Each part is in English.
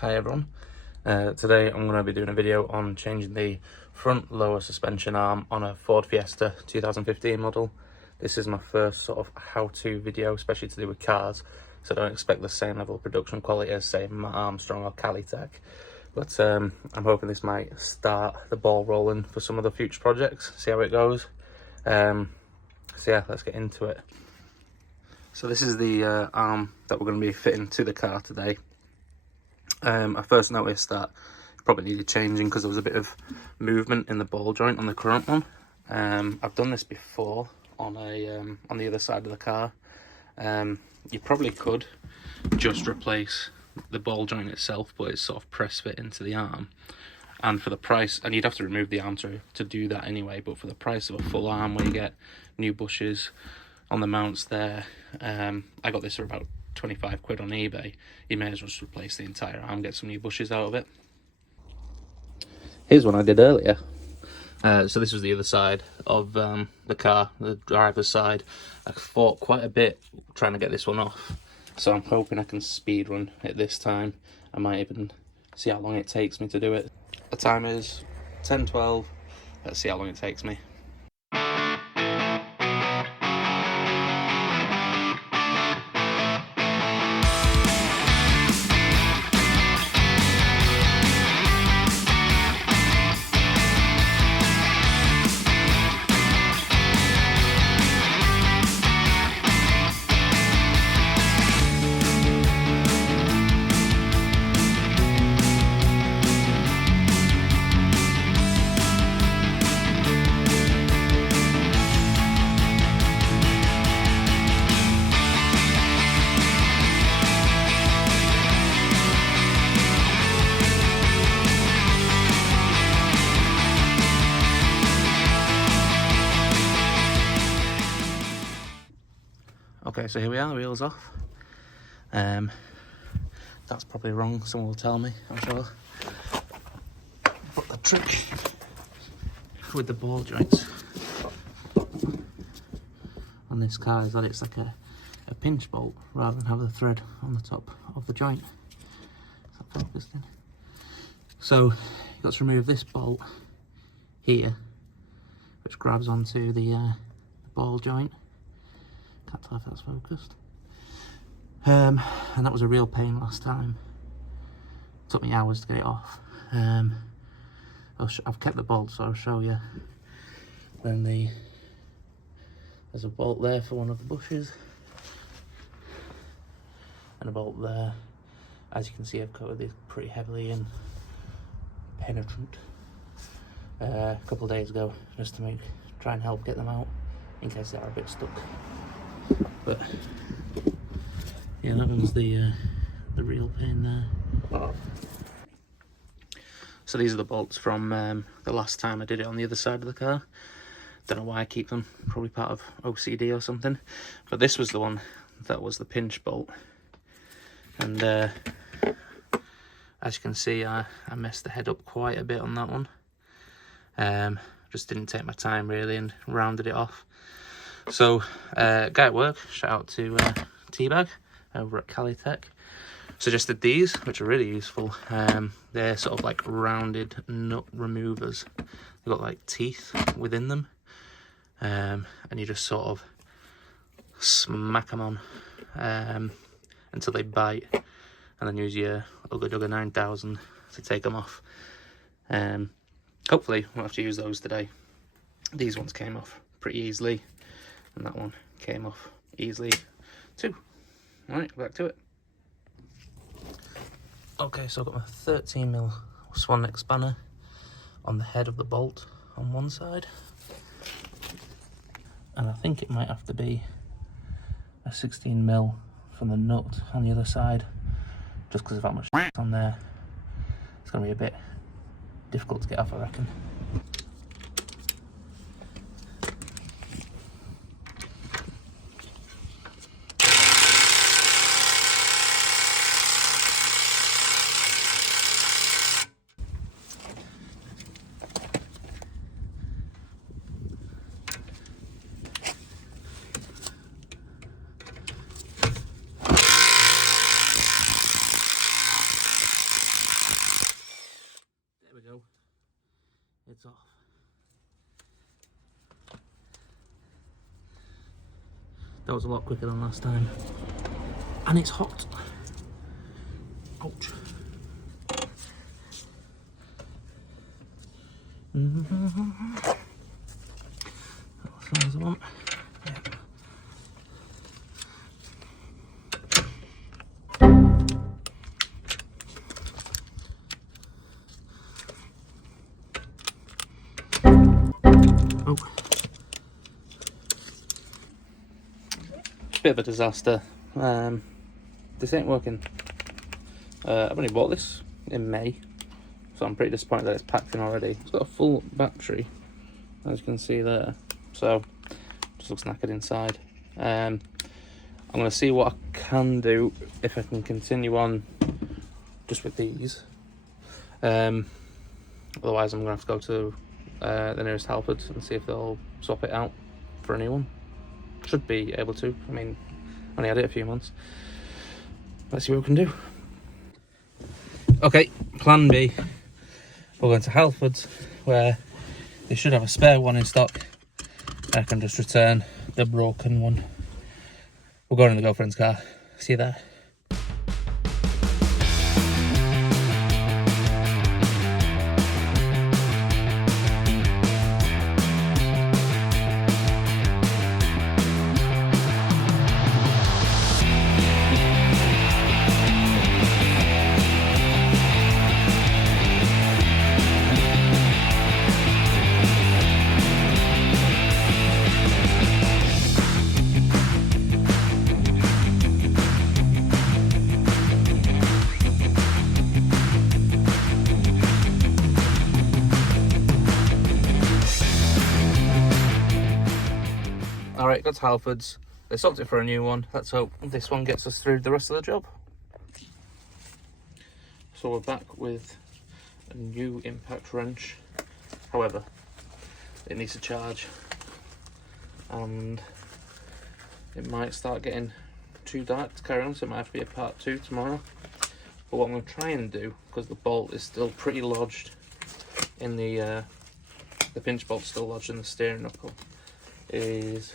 Hi everyone. Today I'm going to be doing a video on changing the front lower suspension arm on a Ford Fiesta 2015 model. This is my first sort of how-to video, especially to do with cars, so I don't expect the same level of production quality as say Matt Armstrong or Calitech. But I'm hoping this might start the ball rolling for some of the future projects, see how it goes. So yeah, let's get into it. So this is the arm that we're going to be fitting to the car today. I first noticed that it probably needed changing because there was a bit of movement in the ball joint on the current one. I've done this before on the other side of the car. You probably could just replace the ball joint itself, but it's sort of press fit into the arm. And for the price, and you'd have to remove the arm to do that anyway, but for the price of a full arm where you get new bushes on the mounts there, I got this for about 25 quid on eBay. You may as well just replace the entire arm, get some new bushes out of it. Here's one I did earlier. So this was the other side of the car, the driver's side. I fought quite a bit trying to get this one off, so I'm hoping I can speed run it this time. I might even see how long it takes me to do it. The time is 10:12. Let's see how long it takes me. Okay, so here we are, the wheels off. That's probably wrong, someone will tell me, I'm sure. But the trick with the ball joints on this car is that it's like a pinch bolt rather than have the thread on the top of the joint. Is that focused in? So you've got to remove this bolt here, which grabs onto the ball joint. Can't tell if that's focused. And that was a real pain last time. Took me hours to get it off. I've kept the bolt, so I'll show you. Then there's a bolt there for one of the bushes, and a bolt there. As you can see, I've coated these pretty heavily in penetrant a couple of days ago, just to try and help get them out in case they are a bit stuck. But yeah, that one's the real pain there. So these are the bolts from the last time I did it on the other side of the car. Don't know why I keep them, probably part of OCD or something. But this was the one that was the pinch bolt. And as you can see, I messed the head up quite a bit on that one. Just didn't take my time really and rounded it off. So, guy at work, shout out to T-Bag over at Calitech, suggested these, which are really useful. They're sort of like rounded nut removers. They've got like teeth within them, and you just sort of smack them on until they bite, and then use your Ugga Dugga 9000 to take them off. Hopefully, we'll have to use those today. These ones came off pretty easily, and that one came off easily too. Alright, back to it. Okay, so I've got my 13mm swan neck spanner on the head of the bolt on one side, and I think it might have to be a 16mm from the nut on the other side, just because of how much on there. It's going to be a bit difficult to get off, I reckon. That was a lot quicker than last time. And it's hot. Ouch. That's as I want. Yeah. Oh. Bit of a disaster. This ain't working. I've only bought this in May, so I'm pretty disappointed that it's packed in already. It's got a full battery, as you can see there, so just looks knackered inside. I'm going to see what I can do, if I can continue on just with these. Otherwise I'm going to have to go to the nearest Halfords and see if they'll swap it out for a new one. Should be able to. I mean, only had it a few months. Let's see what we can do. Okay, plan B. We're going to Halfords, where they should have a spare one in stock. I can just return the broken one. We're going in the girlfriend's car. See you there. Alright, got to Halfords. They swapped it for a new one. Let's hope this one gets us through the rest of the job. So we're back with a new impact wrench. However, it needs a charge. And it might start getting too dark to carry on, so it might have to be a part 2 tomorrow. But what I'm going to try and do, because the bolt is still pretty lodged in the pinch bolt's still lodged in the steering knuckle, is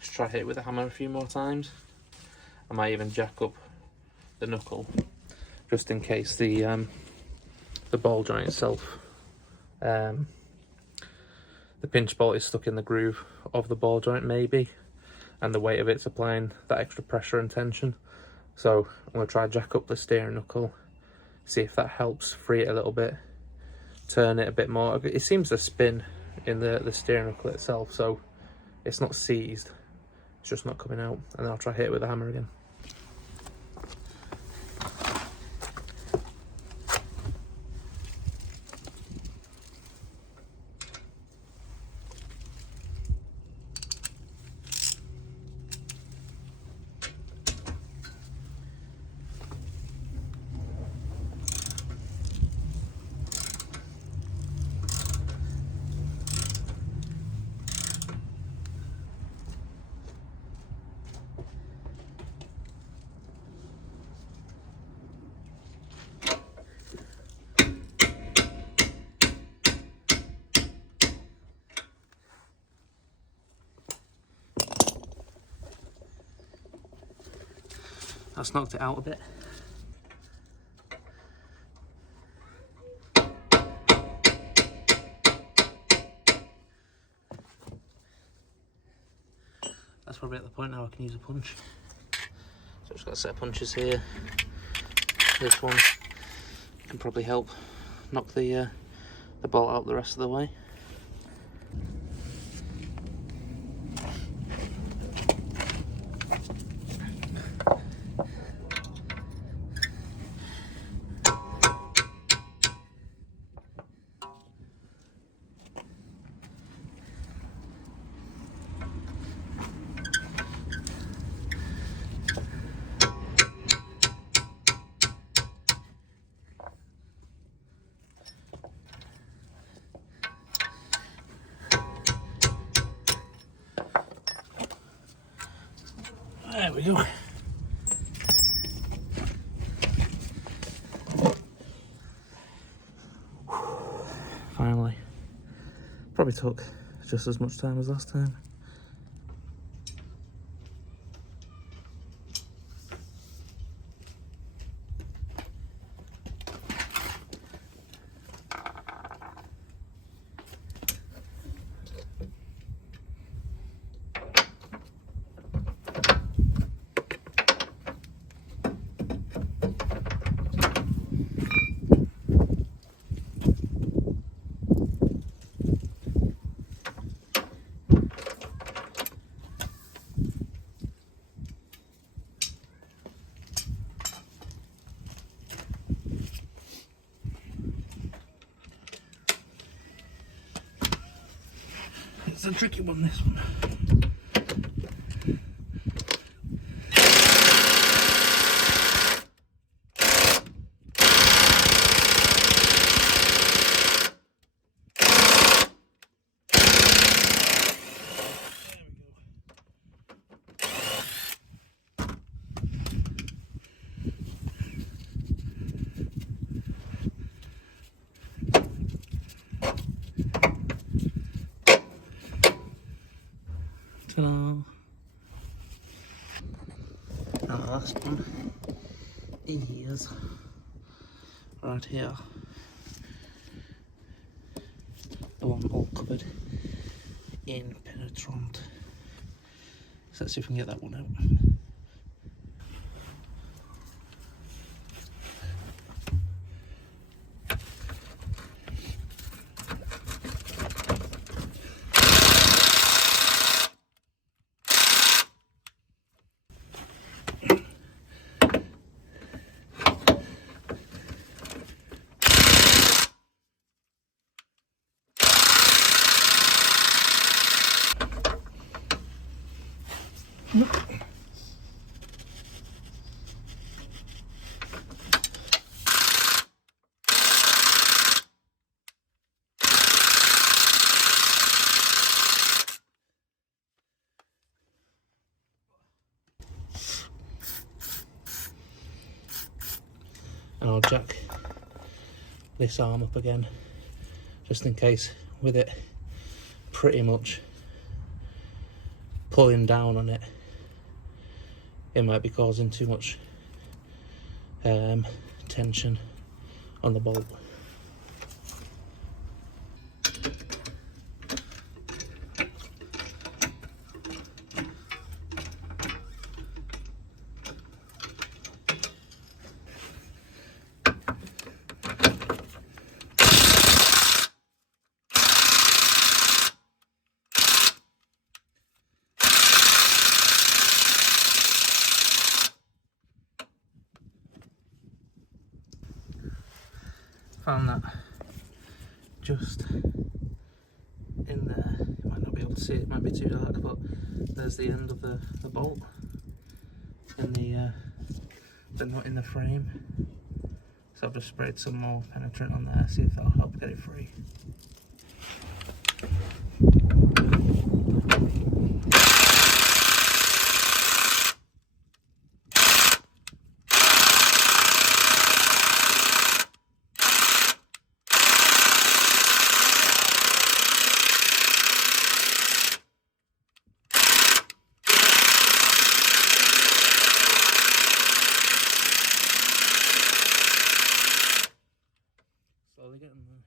just try hit it with a hammer a few more times. I might even jack up the knuckle just in case the ball joint itself, the pinch bolt is stuck in the groove of the ball joint maybe, and the weight of it's applying that extra pressure and tension. So I'm going to try jack up the steering knuckle, see if that helps free it a little bit, turn it a bit more. It seems to spin in the steering knuckle itself, so it's not seized, it's just not coming out. And then I'll try hit it with a hammer again. That's knocked it out a bit. That's probably at the point now I can use a punch. So I've just got a set of punches here. This one can probably help knock the bolt out the rest of the way. There we go. Finally. Probably took just as much time as last time. It's a tricky one, this one. Ta-da. Now the last one is right here. The one all covered in penetrant. So let's see if we can get that one out. And I'll jack this arm up again, just in case, with it pretty much pulling down on it, it might be causing too much tension on the bolt. Found that just in there. You might not be able to see it, it might be too dark, but there's the end of the bolt in the nut in the frame. So I've just sprayed some more penetrant on there, see if that'll help get it free. Slowly getting there.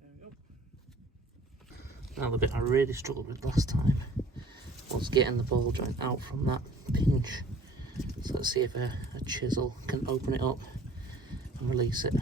There we go. Now the bit I really struggled with last time was getting the ball joint out from that pinch. So let's see if a chisel can open it up and release it.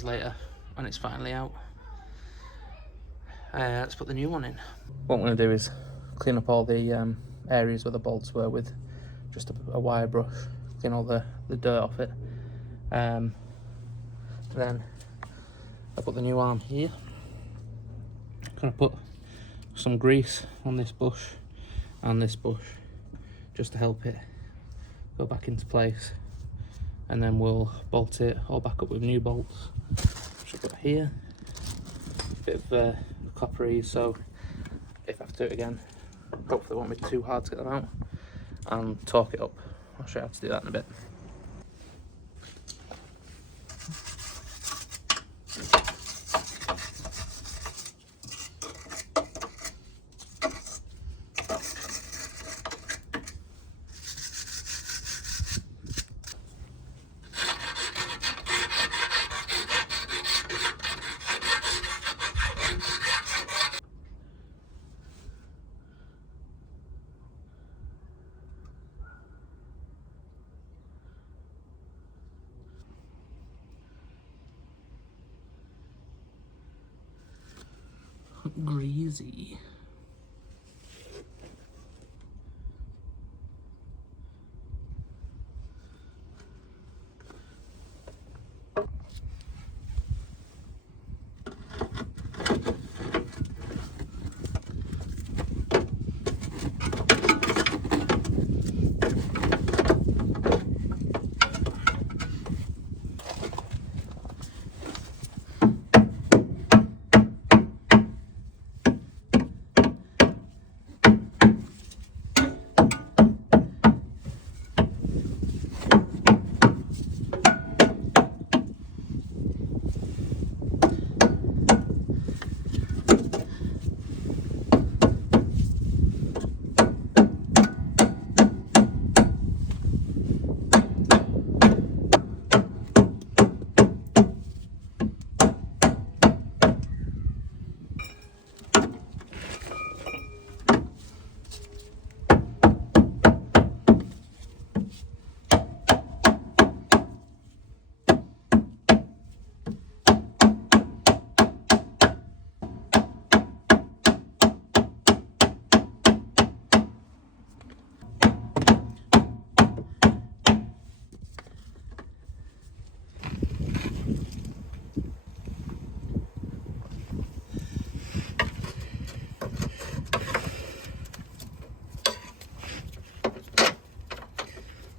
hours later when it's finally out. Let's put the new one in. What I'm going to do is clean up all the areas where the bolts were with just a wire brush, clean all the dirt off it. Then I put the new arm here. Gonna put some grease on this bush and this bush just to help it go back into place, and then we'll bolt it all back up with new bolts. Which I've got here, a bit of coppery, so if I have to do it again, hopefully it won't be too hard to get them out, and torque it up. I'll show you how to do that in a bit. Greasy.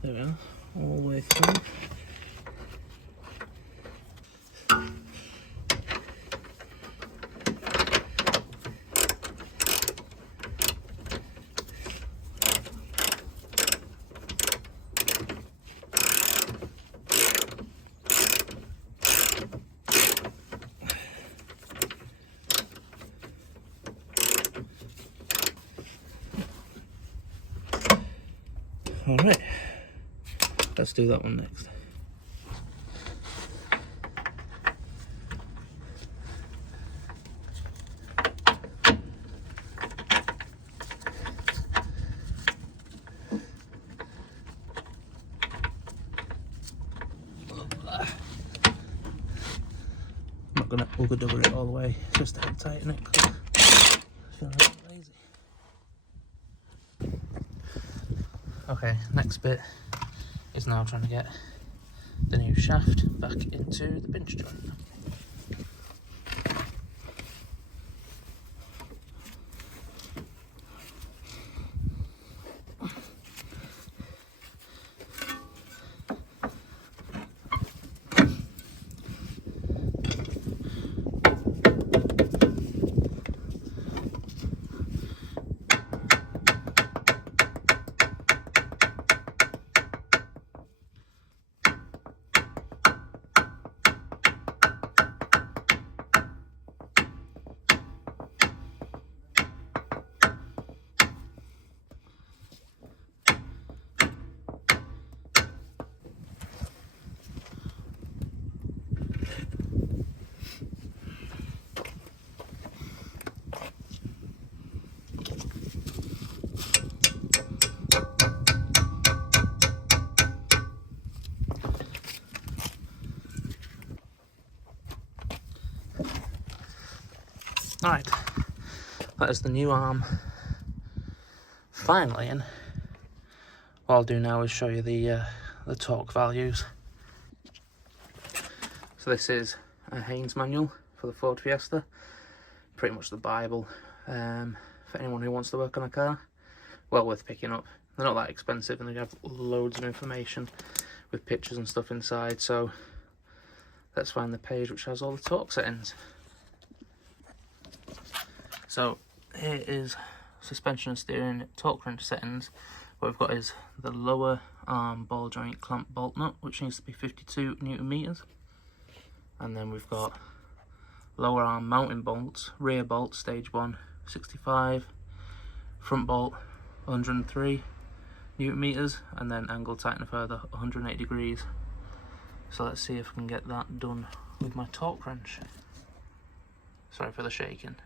There we are, all the way through. All right. Let's do that one next. I'm not gonna ugga-dugga it all the way, just to help tighten it, because I feel a bit lazy. Okay, next bit is now trying to get the new shaft back into the pinch joint. that is the new arm finally in. What I'll do now is show you the torque values. So this is a Haynes manual for the Ford Fiesta, pretty much the Bible for anyone who wants to work on a car. Well worth picking up. They're not that expensive and they have loads of information with pictures and stuff inside. So let's find the page which has all the torque settings. So here is suspension and steering torque wrench settings. What we've got is the lower arm ball joint clamp bolt nut, which needs to be 52 Newton meters. And then we've got lower arm mounting bolts, rear bolt stage 1 65, front bolt 103 Newton meters, and then angle tightener further 180 degrees. So let's see if we can get that done with my torque wrench. Sorry for the shaking.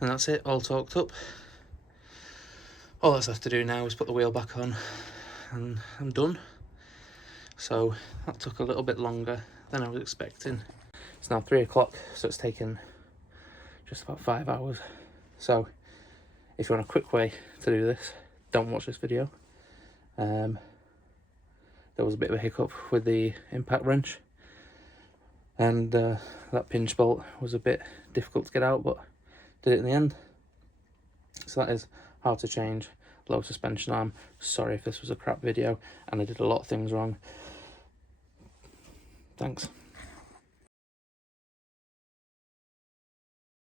And that's it, all torqued up. All that's left to do now is put the wheel back on and I'm done. So that took a little bit longer than I was expecting. It's now 3 o'clock, so it's taken just about 5 hours. So if you want a quick way to do this, don't watch this video. There was a bit of a hiccup with the impact wrench, and that pinch bolt was a bit difficult to get out, but did it in the end. So that is how to change low suspension arm. Sorry if this was a crap video and I did a lot of things wrong. Thanks.